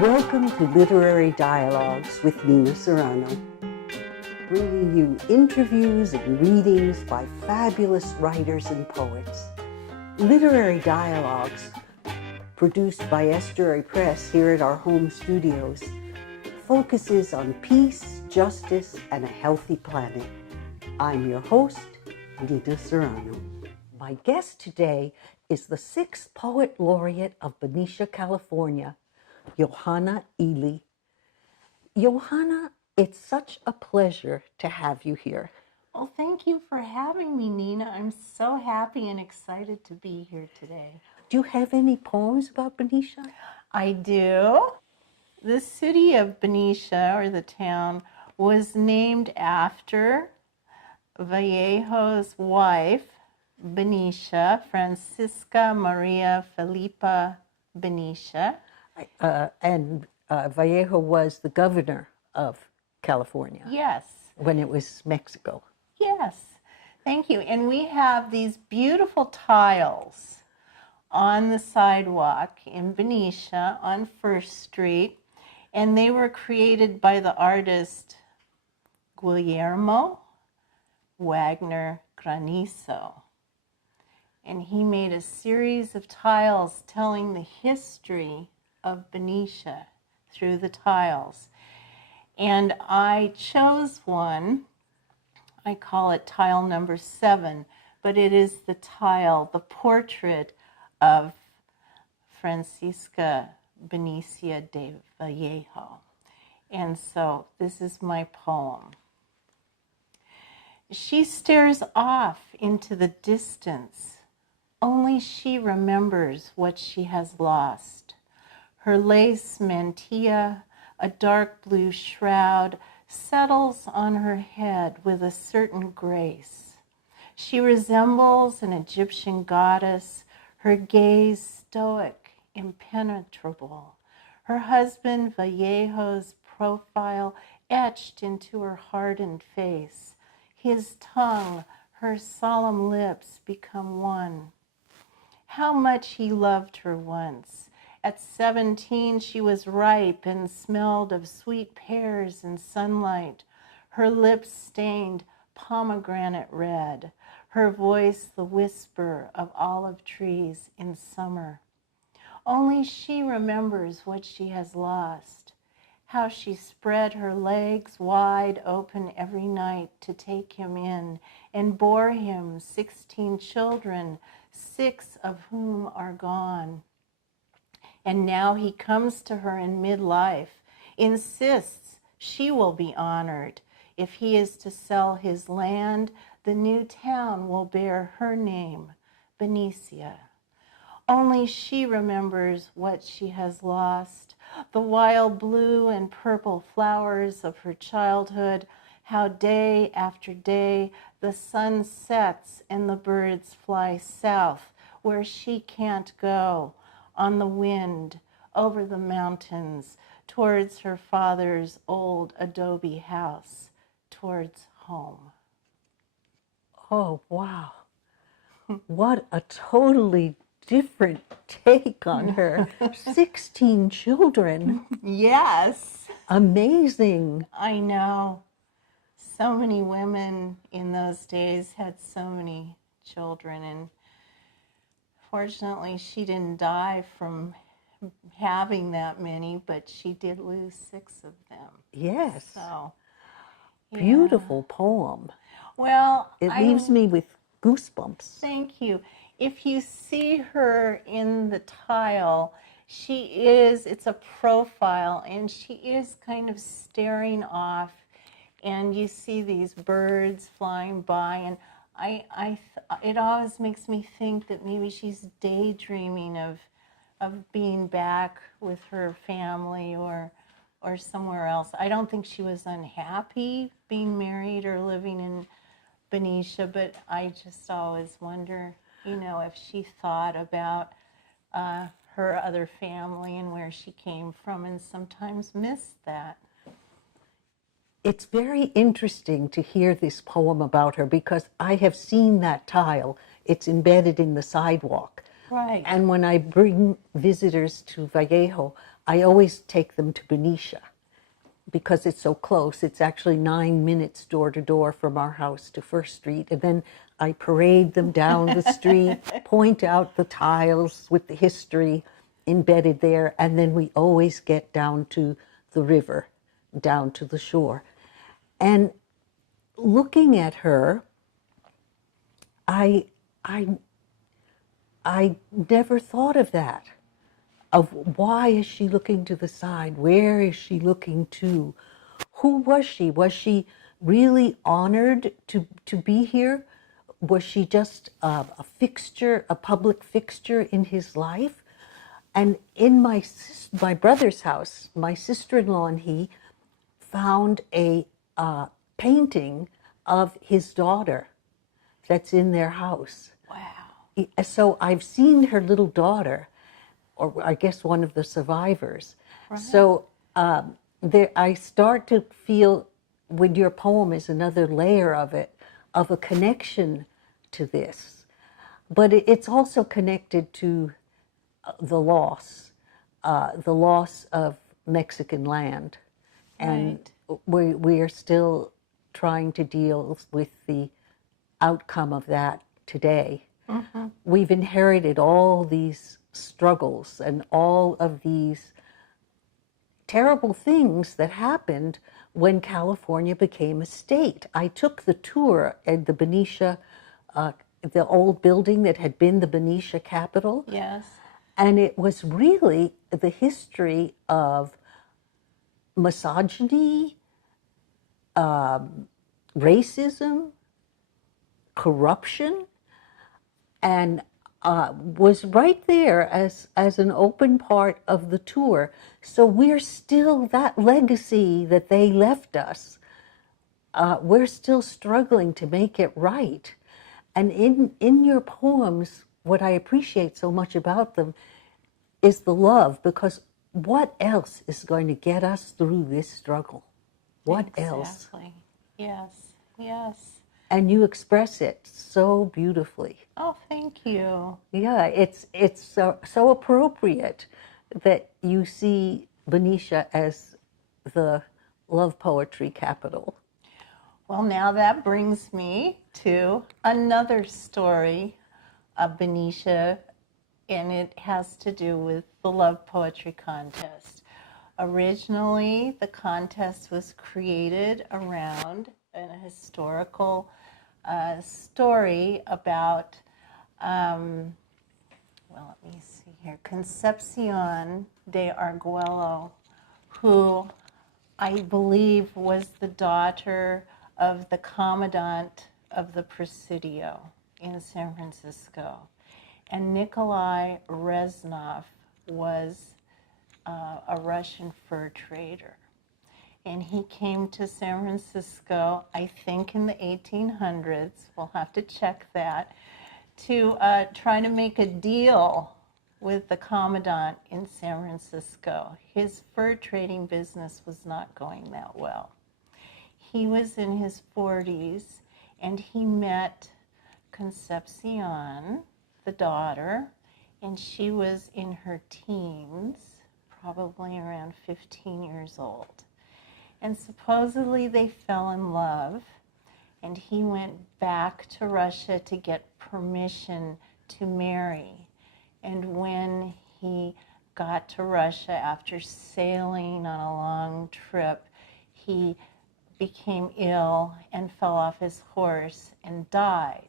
Welcome to Literary Dialogs with Nina Serrano, bringing you interviews and readings by fabulous writers and poets. Literary Dialogs, produced by Estuary Press here at our home studios, focuses on peace, justice, and a healthy planet. I'm your host, Nina Serrano. My guest today is the 6th Poet Laureate of Benicia, California, Johanna Ely. Johanna, it's such a pleasure to have you here. Well, thank you for having me, Nina. I'm so happy and excited to be here today. Do you have any poems about Benicia? I do. The city of Benicia, or the town, was named after Vallejo's wife, Benicia, Francisca Maria Felipa Benicia. And Vallejo was the governor of California. Yes. When it was Mexico. Yes. Thank you. And we have these beautiful tiles on the sidewalk in Benicia on 1st Street, and they were created by the artist Guillermo Wagner Granizo. And he made a series of tiles telling the history of Benicia through the tiles. And I chose one. I call it tile number 7, but it is the tile, the portrait of Francisca Benicia de Vallejo. And so this is my poem. She stares off into the distance. Only she remembers what she has lost. Her lace mantilla, a dark blue shroud, settles on her head with a certain grace. She resembles an Egyptian goddess, her gaze stoic, impenetrable. Her husband Vallejo's profile etched into her hardened face. His tongue, her solemn lips become one. How much he loved her once. At 17, she was ripe and smelled of sweet pears and sunlight. Her lips stained pomegranate red. Her voice the whisper of olive trees in summer. Only she remembers what she has lost. How she spread her legs wide open every night to take him in and bore him 16 children, 6 of whom are gone. And now he comes to her in midlife, insists she will be honored. If he is to sell his land, the new town will bear her name, Benicia. Only she remembers what she has lost, the wild blue and purple flowers of her childhood, how day after day the sun sets and the birds fly south where she can't go, on the wind, over the mountains, towards her father's old adobe house, towards home. Oh, wow. What a totally different take on her. 16 children. Yes. Amazing. I know. So many women in those days had so many children, and fortunately, she didn't die from having that many, but she did lose 6 of them. Yes. So, yeah. Beautiful poem. Well, It leaves me with goosebumps. Thank you. If you see her in the tile, it's a profile, and she is kind of staring off, and you see these birds flying by, and it always makes me think that maybe she's daydreaming of being back with her family or somewhere else. I don't think she was unhappy being married or living in Benicia, but I just always wonder, if she thought about her other family and where she came from, and sometimes missed that. It's very interesting to hear this poem about her because I have seen that tile. It's embedded in the sidewalk. Right. And when I bring visitors to Vallejo, I always take them to Benicia because it's so close. It's actually 9 minutes door to door from our house to First Street. And then I parade them down the street, point out the tiles with the history embedded there, and then we always get down to the river, down to the shore. And looking at her, I never thought of that, of why is she looking to the side? Where is she looking to? Who was she? Was she really honored to be here? Was she just a fixture, a public fixture in his life? And in my brother's house, my sister-in-law and he found a painting of his daughter that's in their house. Wow. So I've seen her little daughter, or I guess one of the survivors. Right. So there, I start to feel, when your poem is another layer of it, of a connection to this. But it's also connected to the loss of Mexican land. And right. we are still trying to deal with the outcome of that today. Mm-hmm. We've inherited all these struggles and all of these terrible things that happened when California became a state. I took the tour at the Benicia, the old building that had been the Benicia Capitol. Yes. And it was really the history of misogyny, racism, corruption, and was right there as an open part of the tour. So we're still, that legacy that they left us, we're still struggling to make it right. And in your poems, what I appreciate so much about them is the love, because what else is going to get us through this struggle? What else? Exactly. Yes, yes. And you express it so beautifully. Oh, thank you. Yeah, it's so appropriate that you see Benicia as the love poetry capital. Well, now that brings me to another story of Benicia, and it has to do with the Love Poetry Contest. Originally, the contest was created around a historical story about, well, let me see here, Concepción Argüello, who I believe was the daughter of the commandant of the Presidio in San Francisco. And Nikolai Reznov was a Russian fur trader. And he came to San Francisco, I think in the 1800s, we'll have to check that, to try to make a deal with the commandant in San Francisco. His fur trading business was not going that well. He was in his 40s, and he met Concepcion, the daughter, and she was in her teens, probably around 15 years old. And supposedly they fell in love, and he went back to Russia to get permission to marry. And when he got to Russia after sailing on a long trip, he became ill and fell off his horse and died.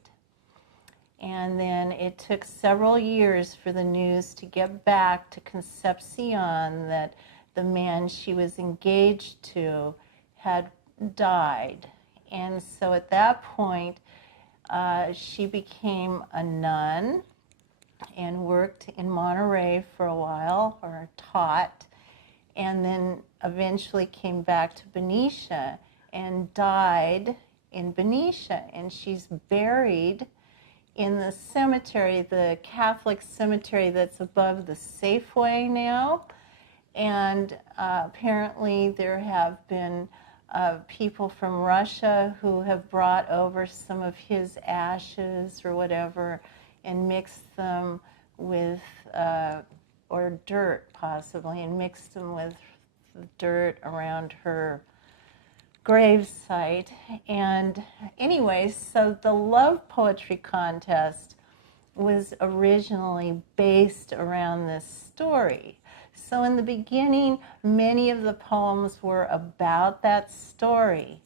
And then it took several years for the news to get back to Concepcion that the man she was engaged to had died. And so at that point, she became a nun and worked in Monterey for a while, or taught, and then eventually came back to Benicia and died in Benicia. And she's buried in the cemetery, the Catholic cemetery that's above the Safeway now. And apparently there have been people from Russia who have brought over some of his ashes or whatever and mixed them with or dirt possibly, and mixed them with the dirt around her gravesite. And anyways, so the love poetry contest was originally based around this story. So in the beginning, many of the poems were about that story.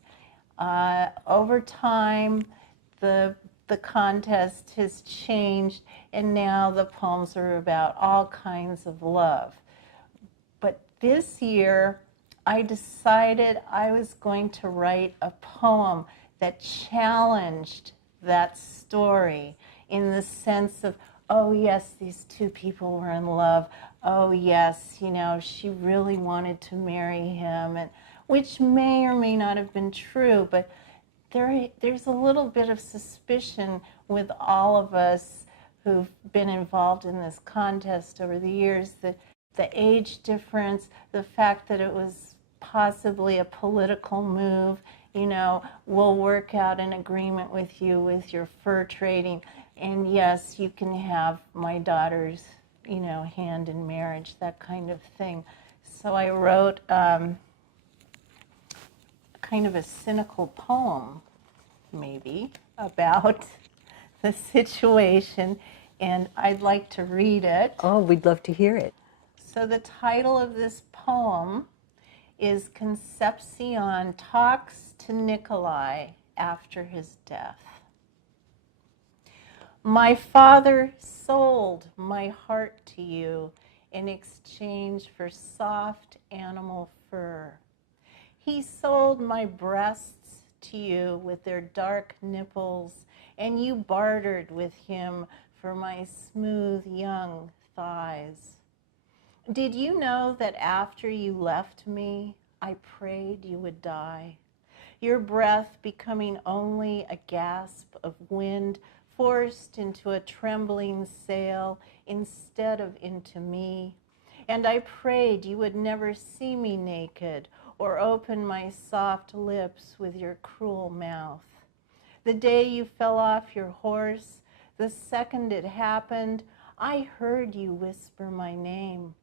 Over time, the contest has changed, and now the poems are about all kinds of love. But this year, I decided I was going to write a poem that challenged that story in the sense of, oh yes, these two people were in love. Oh yes, you know, she really wanted to marry him, and which may or may not have been true, but there's a little bit of suspicion with all of us who've been involved in this contest over the years, that the age difference, the fact that it was possibly a political move, you know, we'll work out an agreement with you with your fur trading, and yes, you can have my daughter's, you know, hand in marriage, that kind of thing. So I wrote kind of a cynical poem, maybe, about the situation, and I'd like to read it. Oh, we'd love to hear it. So the title of this poem is Concepción Talks to Nikolai After His Death. My father sold my heart to you in exchange for soft animal fur. He sold my breasts to you with their dark nipples, and you bartered with him for my smooth young thighs. Did you know that after you left me, I prayed you would die? Your breath becoming only a gasp of wind forced into a trembling sail instead of into me. And I prayed you would never see me naked or open my soft lips with your cruel mouth. The day you fell off your horse, the second it happened, I heard you whisper my name,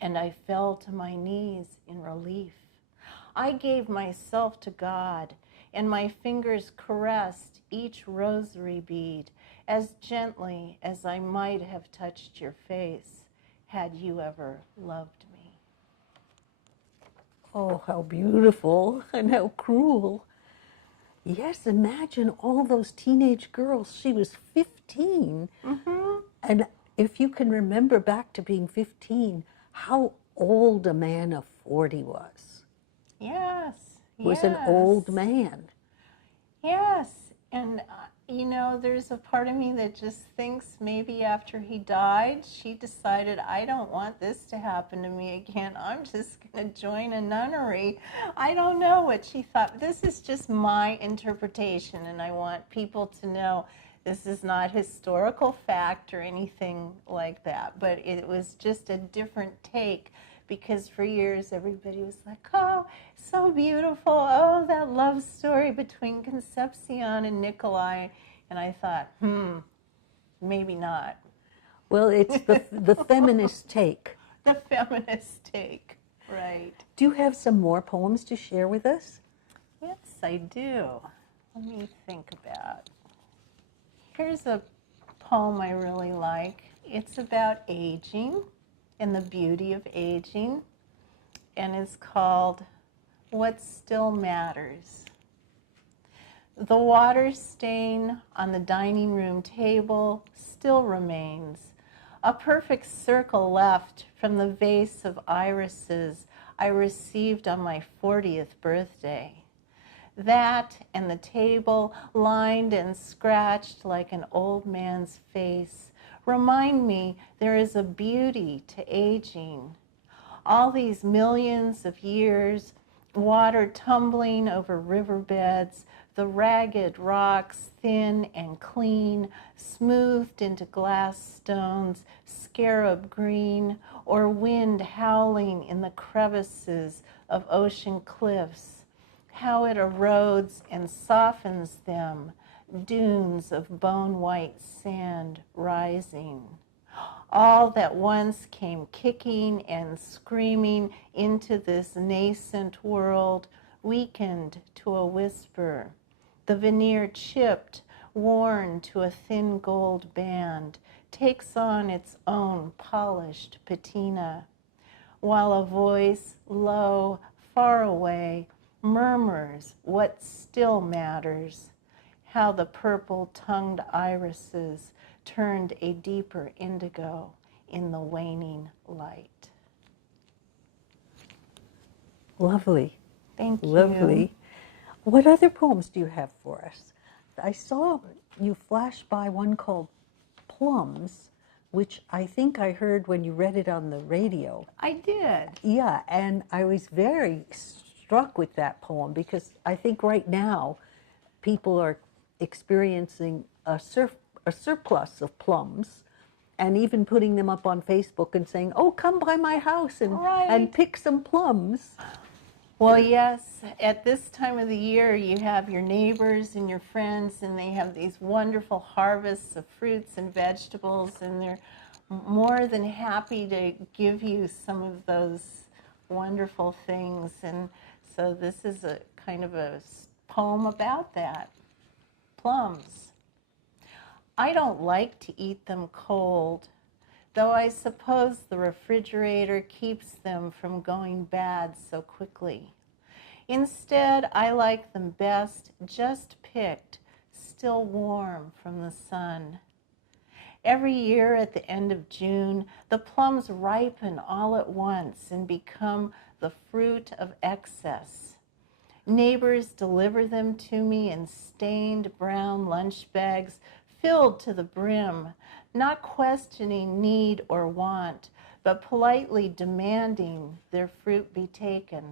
and I fell to my knees in relief. I gave myself to God, and my fingers caressed each rosary bead as gently as I might have touched your face had you ever loved me. Oh, how beautiful and how cruel. Yes, imagine all those teenage girls. She was 15. Mm-hmm. And if you can remember back to being 15, how old a man of 40 was. Yes. Was an old man. Yes. And, you know, there's a part of me that just thinks maybe after he died, she decided, I don't want this to happen to me again. I'm just going to join a nunnery. I don't know what she thought. This is just my interpretation, and I want people to know this is not historical fact or anything like that, but it was just a different take, because for years everybody was like, oh, so beautiful, oh, that love story between Concepción and Nikolai. And I thought, maybe not. Well, it's the feminist take. The feminist take, right. Do you have some more poems to share with us? Yes, I do. Let me think about. Here's a poem I really like. It's about aging and the beauty of aging, and it's called What Still Matters. The water stain on the dining room table still remains, a perfect circle left from the vase of irises I received on my 40th birthday. That and the table, lined and scratched like an old man's face, remind me there is a beauty to aging. All these millions of years, water tumbling over riverbeds, the ragged rocks thin and clean, smoothed into glass stones, scarab green, or wind howling in the crevices of ocean cliffs, how it erodes and softens them, dunes of bone-white sand rising. all that once came kicking and screaming into this nascent world, weakened to a whisper, the veneer chipped, worn to a thin gold band, takes on its own polished patina, while a voice, low, far away, murmurs what still matters, how the purple-tongued irises turned a deeper indigo in the waning light. Lovely. Thank you. Lovely. What other poems do you have for us? I saw you flash by one called Plums, which I think I heard when you read it on the radio. I did. Yeah, and I was very struck with that poem because I think right now people are experiencing a surplus of plums and even putting them up on Facebook and saying, oh, come by my house and pick some plums. Well, yes, at this time of the year, you have your neighbors and your friends, and they have these wonderful harvests of fruits and vegetables, and they're more than happy to give you some of those wonderful things. And so this is a kind of a poem about that. Plums. I don't like to eat them cold, though I suppose the refrigerator keeps them from going bad so quickly. Instead, I like them best just picked, still warm from the sun. Every year at the end of June, the plums ripen all at once and become the fruit of excess. Neighbors deliver them to me in stained brown lunch bags filled to the brim, not questioning need or want, but politely demanding their fruit be taken.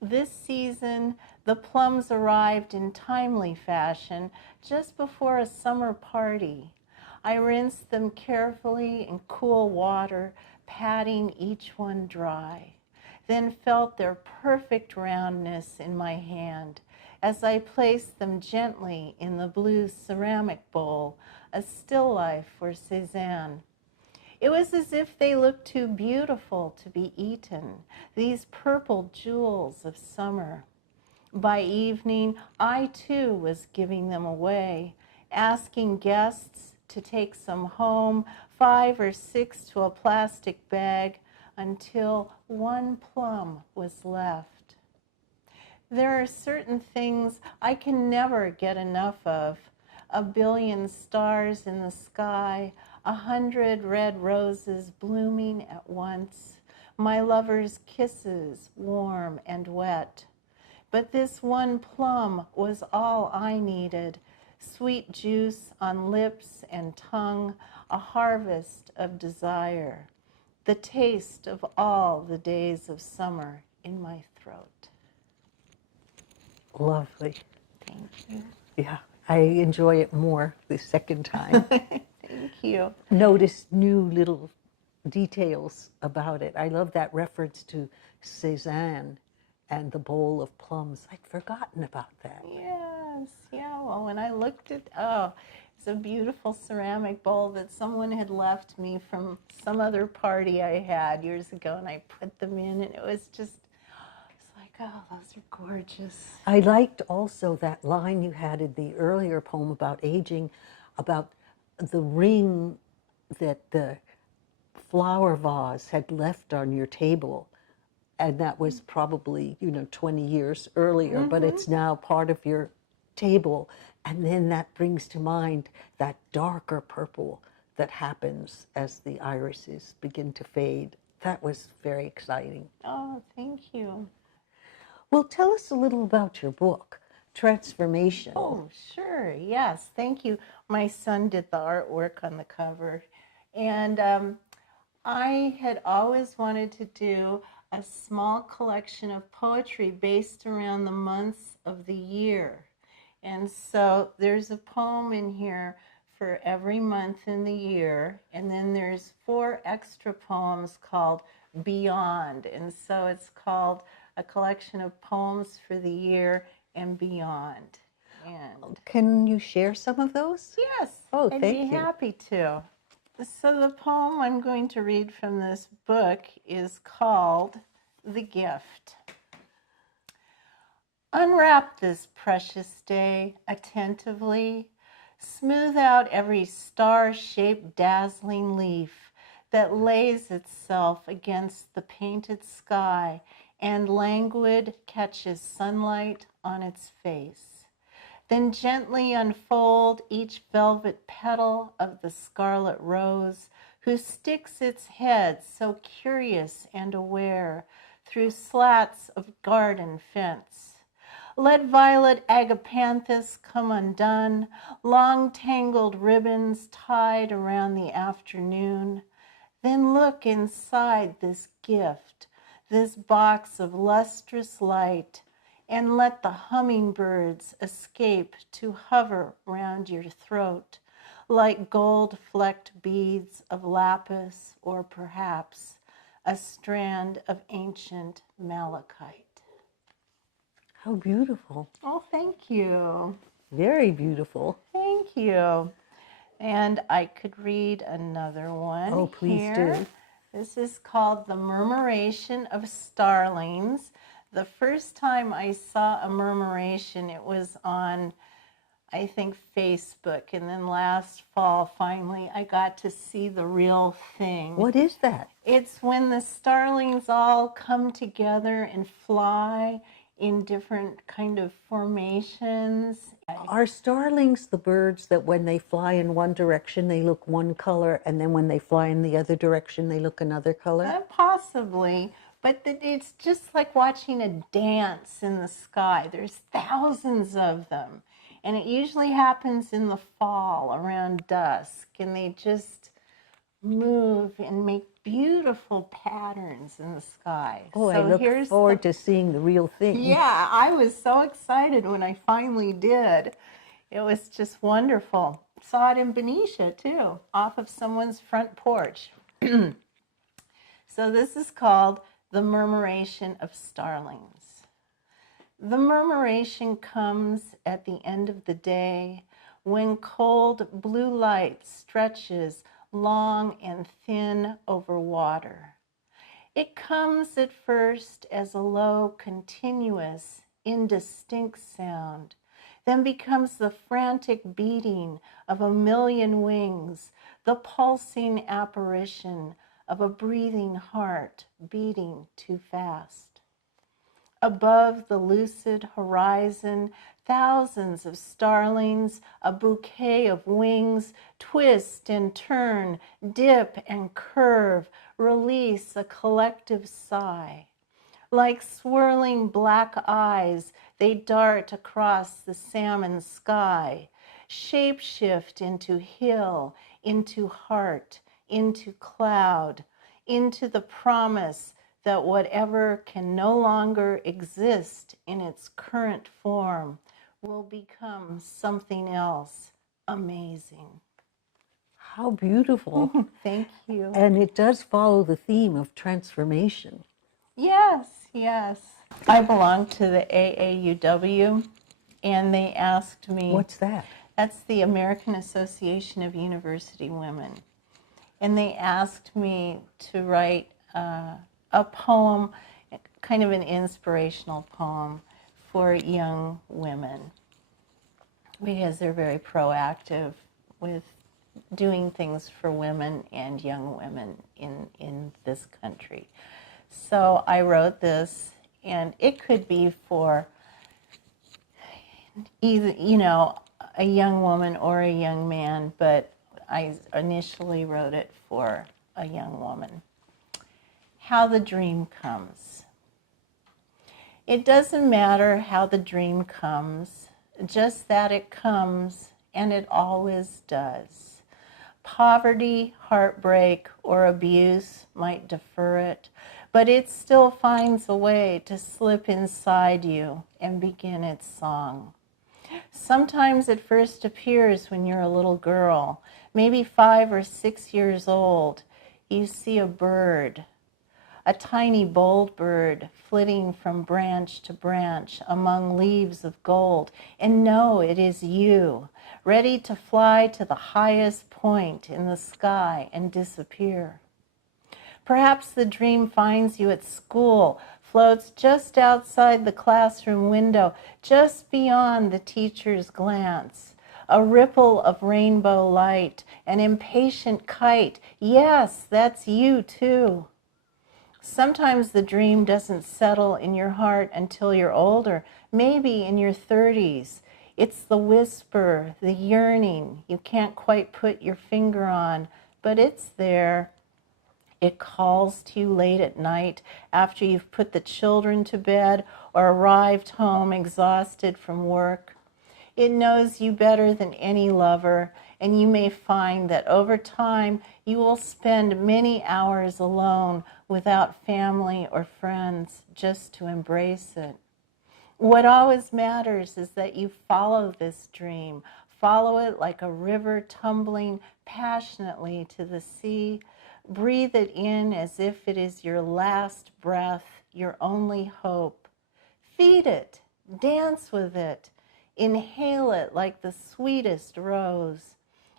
This season, the plums arrived in timely fashion just before a summer party. I rinsed them carefully in cool water, patting each one dry, then felt their perfect roundness in my hand as I placed them gently in the blue ceramic bowl, a still life for Cézanne. It was as if they looked too beautiful to be eaten, these purple jewels of summer. By evening, I too was giving them away, asking guests to take some home, 5 or 6 to a plastic bag, until one plum was left. There are certain things I can never get enough of. A billion stars in the sky, 100 red roses blooming at once, my lover's kisses warm and wet. But this one plum was all I needed, sweet juice on lips and tongue, a harvest of desire, the taste of all the days of summer in my throat. Lovely. Thank you. Yeah, I enjoy it more the second time. Thank you. Noticed new little details about it. I love that reference to Cézanne and the bowl of plums. I'd forgotten about that. Yes, yeah, well, when I looked at, it's a beautiful ceramic bowl that someone had left me from some other party I had years ago, and I put them in, and it was just, it's like, oh, those are gorgeous. I liked also that line you had in the earlier poem about aging, about the ring that the flower vase had left on your table. And that was probably, 20 years earlier, but it's now part of your table. And then that brings to mind that darker purple that happens as the irises begin to fade. That was very exciting. Oh, thank you. Well, tell us a little about your book, Transformation. Oh, sure, yes, thank you. My son did the artwork on the cover. And I had always wanted to do a small collection of poetry based around the months of the year. And so there's a poem in here for every month in the year, and then there's 4 extra poems called Beyond. And so it's called a collection of poems for the year and beyond. And can you share some of those? yes, Oh, I'd thank be you. happy to. So the poem I'm going to read from this book is called The Gift. Unwrap this precious day attentively. Smooth out every star-shaped dazzling leaf that lays itself against the painted sky and languid catches sunlight on its face. Then gently unfold each velvet petal of the scarlet rose, who sticks its head so curious and aware through slats of garden fence. Let violet agapanthus come undone, long tangled ribbons tied around the afternoon. Then look inside this gift, this box of lustrous light, and let the hummingbirds escape to hover round your throat like gold-flecked beads of lapis, or perhaps a strand of ancient malachite. How beautiful. Oh, thank you. Very beautiful. Thank you. And I could read another one. Oh, please here. do. This is called The Murmuration of Starlings. The first time I saw a murmuration, it was on, I think, Facebook. And then last fall, finally, I got to see the real thing. What is that? It's when the starlings all come together and fly in different kind of formations. Are starlings the birds that when they fly in one direction, they look one color, and then when they fly in the other direction, they look another color? Possibly, but it's just like watching a dance in the sky. There's thousands of them, and it usually happens in the fall around dusk, and they just move and make beautiful patterns in the sky. Oh, so I look forward to seeing the real thing. Yeah, I was so excited when I finally did. It was just wonderful. Saw it in Benicia too, off of someone's front porch. So this is called The Murmuration of Starlings. The murmuration comes at the end of the day when cold blue light stretches long and thin over water. It comes at first as a low, continuous, indistinct sound, then becomes the frantic beating of a million wings, the pulsing apparition of a breathing heart beating too fast. Above the lucid horizon, thousands of starlings, a bouquet of wings, twist and turn, dip and curve, release a collective sigh. Like swirling black eyes, they dart across the salmon sky, shapeshift into hill, into heart, into cloud, into the promise that whatever can no longer exist in its current form will become something else amazing. How beautiful. Thank you. And it does follow the theme of transformation. Yes, yes. I belong to the AAUW, and they asked me... What's that? That's the American Association of University Women. And they asked me to write a poem, kind of an inspirational poem for young women, because they're very proactive with doing things for women and young women in this country. So I wrote this, and it could be for either, a young woman or a young man, but I initially wrote it for a young woman. How the dream comes. It doesn't matter how the dream comes, just that it comes, and it always does. Poverty, heartbreak, or abuse might defer it, but it still finds a way to slip inside you and begin its song. Sometimes it first appears when you're a little girl, maybe 5 or 6 years old. You see a bird a tiny bold bird flitting from branch to branch among leaves of gold, and know it is you, ready to fly to the highest point in the sky and disappear. Perhaps the dream finds you at school, floats just outside the classroom window, just beyond the teacher's glance. A ripple of rainbow light, an impatient kite. Yes, that's you too. Sometimes the dream doesn't settle in your heart until you're older, maybe in your 30s. It's the whisper, the yearning you can't quite put your finger on, but it's there. It calls to you late at night after you've put the children to bed or arrived home exhausted from work. It knows you better than any lover, and you may find that over time you will spend many hours alone without family or friends just to embrace it. What always matters is that you follow this dream. Follow it like a river tumbling passionately to the sea. Breathe it in as if it is your last breath, your only hope. Feed it, dance with it, inhale it like the sweetest rose.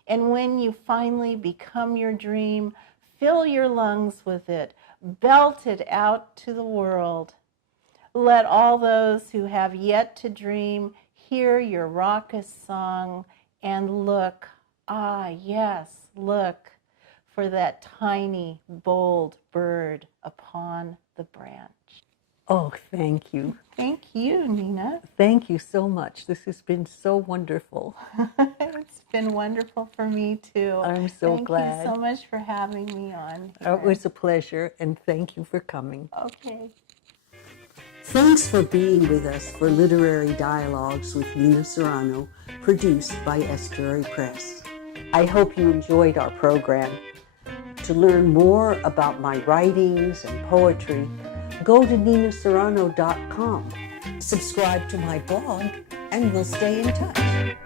And when you finally become your dream, fill your lungs with it, belt it out to the world. Let all those who have yet to dream hear your raucous song and look, ah yes, look, for that tiny, bold bird upon the branch. Oh, thank you. Thank you, Nina. Thank you so much. This has been so wonderful. It's been wonderful for me too. I'm so glad. Thank you so much for having me on here. It was a pleasure, and thank you for coming. Okay. Thanks for being with us for Literary Dialogues with Nina Serrano, produced by Estuary Press. I hope you enjoyed our program. To learn more about my writings and poetry, go to ninaserrano.com. Subscribe to my blog, and we'll stay in touch.